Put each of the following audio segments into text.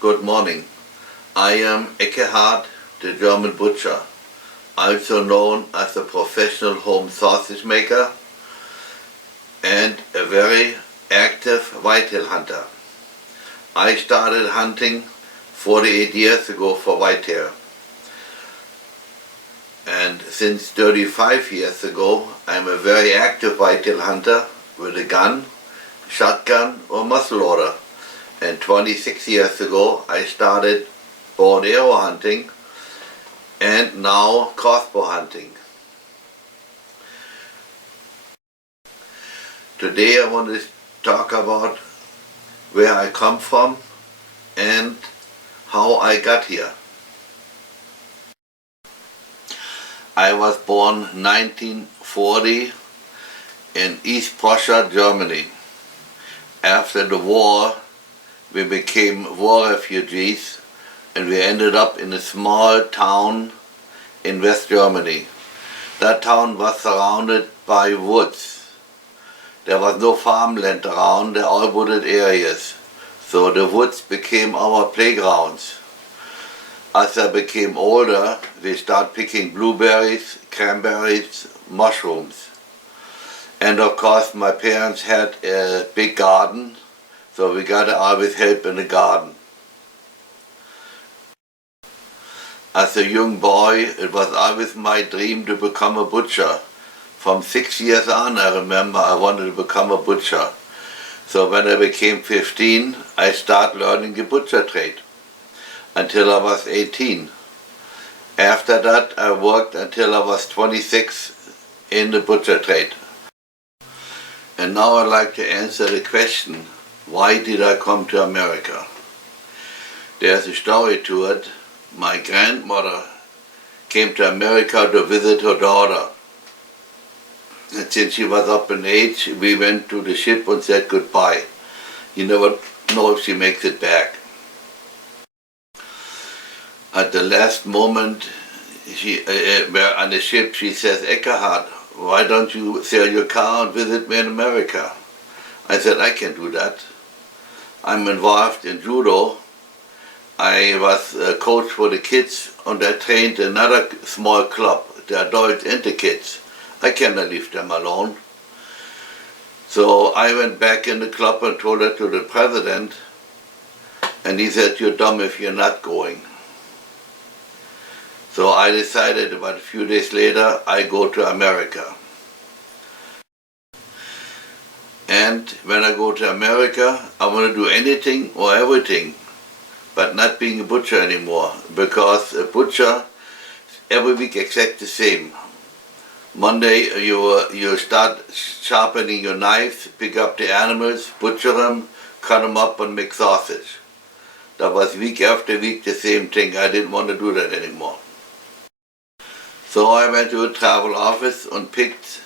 Good morning. I am Eckehard, the German butcher, also known as a professional home sausage maker and a very active whitetail hunter. I started hunting 48 years ago for whitetail, and since 35 years ago I'm a very active whitetail hunter with a gun, shotgun or muzzleloader. And 26 years ago I started bow and arrow hunting and now crossbow hunting. Today I want to talk about where I come from and how I got here. I was born 1940 in East Prussia, Germany. After the war we became war refugees and we ended up in a small town in West Germany. That town was surrounded by woods. There was no farmland around, they're all wooded areas. So the woods became our playgrounds. As I became older, we started picking blueberries, cranberries, mushrooms. And of course my parents had a big garden, so we got to always help in the garden. As a young boy, it was always my dream to become a butcher. From 6 years on, I remember I wanted to become a butcher. So when I became 15, I started learning the butcher trade until I was 18. After that, I worked until I was 26 in the butcher trade. And now I'd like to answer the question, why did I come to America? There's a story to it. My grandmother came to America to visit her daughter. And since she was up in age, we went to the ship and said goodbye. You never know if she makes it back. At the last moment, we're on the ship, she says, Eckehard, why don't you sell your car and visit me in America? I said, I can do that. I'm involved in judo. I was a coach for the kids and I trained another small club, the adults and the kids. I cannot leave them alone. So I went back in the club and told that to the president, and he said, you're dumb if you're not going. So I decided about a few days later, I go to America. And when I go to America, I want to do anything or everything, but not being a butcher anymore, because a butcher, every week exact the same. Monday you start sharpening your knives, pick up the animals, butcher them, cut them up and make sausage. That was week after week the same thing. I didn't want to do that anymore. So I went to a travel office and picked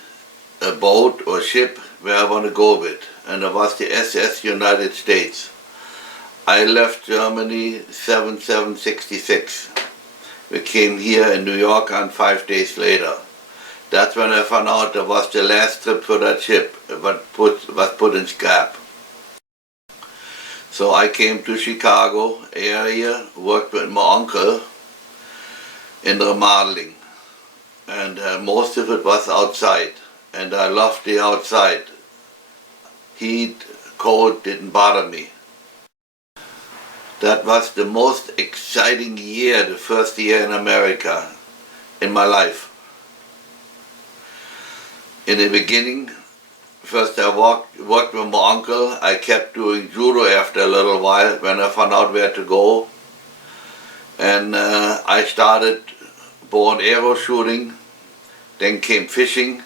a boat or ship where I want to go with, and it was the SS United States. I left Germany 7/7/66. We came here in New York on 5 days later. That's when I found out it was the last trip for that ship, was put in scrap. So I came to Chicago area, worked with my uncle in remodeling, and most of it was outside, and I loved the outside. Heat, cold didn't bother me. That was the most exciting year, the first year in America in my life. In the beginning, first I worked with my uncle. I kept doing judo after a little while when I found out where to go. And I started bow and arrow shooting, then came fishing.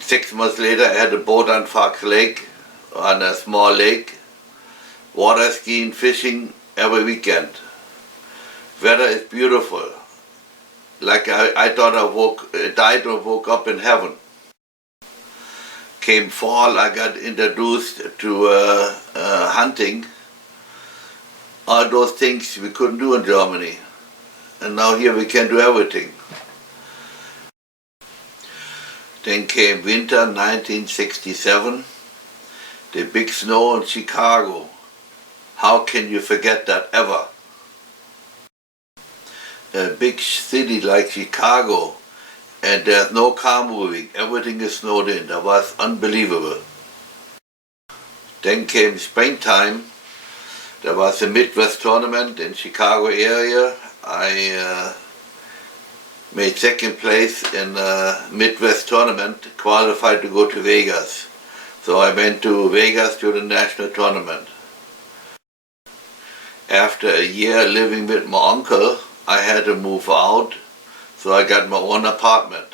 6 months later I had a boat on Fox Lake, on a small lake. Water skiing, fishing every weekend. Weather is beautiful. Like I thought I died or woke up in heaven. Came fall, I got introduced to hunting. All those things we couldn't do in Germany. And now here we can do everything. Then came winter 1967, the big snow in Chicago. How can you forget that ever? A big city like Chicago, and there's no car moving, everything is snowed in. That was unbelievable. Then came springtime. There was a Midwest tournament in Chicago area. I made second place in a Midwest tournament, qualified to go to Vegas. So I went to Vegas to the national tournament. After a year living with my uncle, I had to move out, so I got my own apartment.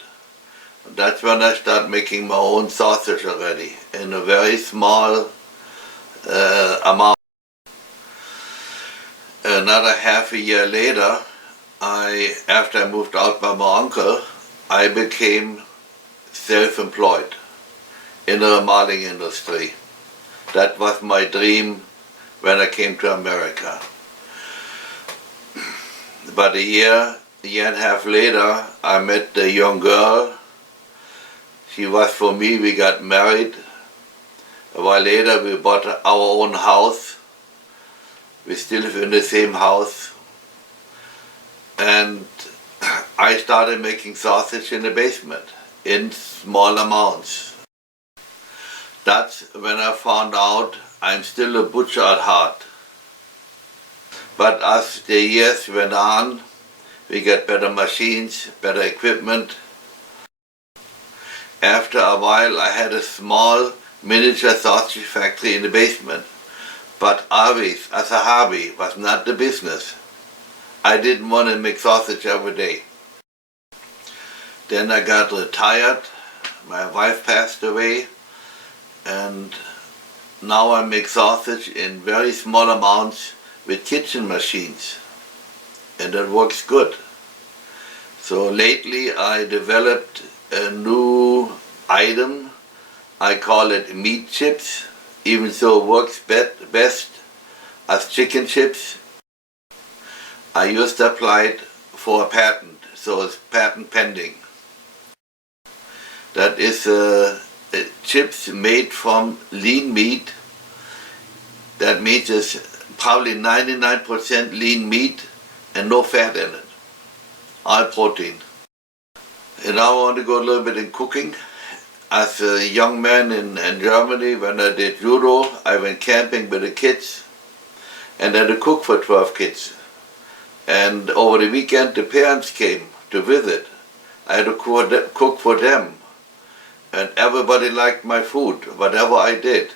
That's when I started making my own sausage already, in a very small amount. Another half a year later, after I moved out by my uncle, I became self-employed in the remodeling industry. That was my dream when I came to America. But a year and a half later, I met a young girl. She was for me. We got married. A while later, we bought our own house. We still live in the same house. And I started making sausage in the basement in small amounts. That's when I found out I'm still a butcher at heart. But as the years went on, we got better machines, better equipment. After a while, I had a small miniature sausage factory in the basement. But always, as a hobby, was not the business. I didn't want to make sausage every day. Then I got retired. My wife passed away. And now I make sausage in very small amounts with kitchen machines. And that works good. So lately I developed a new item. I call it meat chips, even though it works best as chicken chips. I just applied for a patent, so it's patent pending. That is chips made from lean meat. That means it's probably 99% lean meat and no fat in it. All protein. And now I want to go a little bit in cooking. As a young man in Germany, when I did judo, I went camping with the kids and had to cook for 12 kids. And over the weekend, the parents came to visit. I had to cook for them. And everybody liked my food, whatever I did.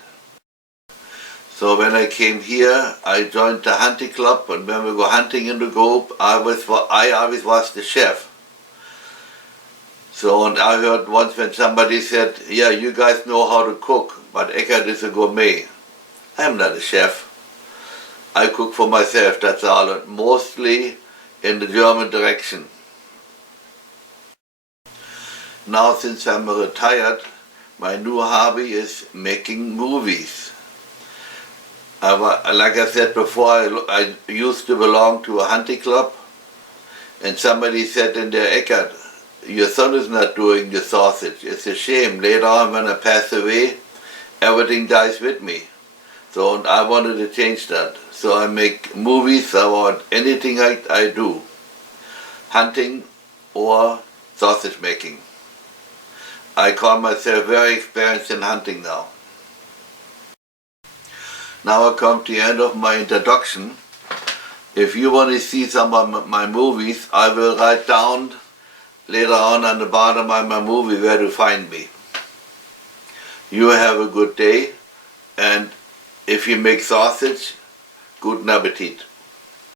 So when I came here, I joined the hunting club, and when we go hunting in the group, I always was the chef. So, and I heard once when somebody said, yeah, you guys know how to cook, but Eckhart is a gourmet. I'm not a chef. I cook for myself, that's all, and mostly in the German direction. Now, since I'm retired, my new hobby is making movies. Like I said before, I used to belong to a hunting club, and somebody said in there, Eckhart, your son is not doing the sausage. It's a shame. Later on, when I pass away, everything dies with me. So I wanted to change that. So I make movies about anything I do, hunting or sausage making. I call myself very experienced in hunting now. Now I come to the end of my introduction. If you want to see some of my movies, I will write down later on the bottom of my movie where to find me. You have a good day, and if you make sausage, guten Appetit.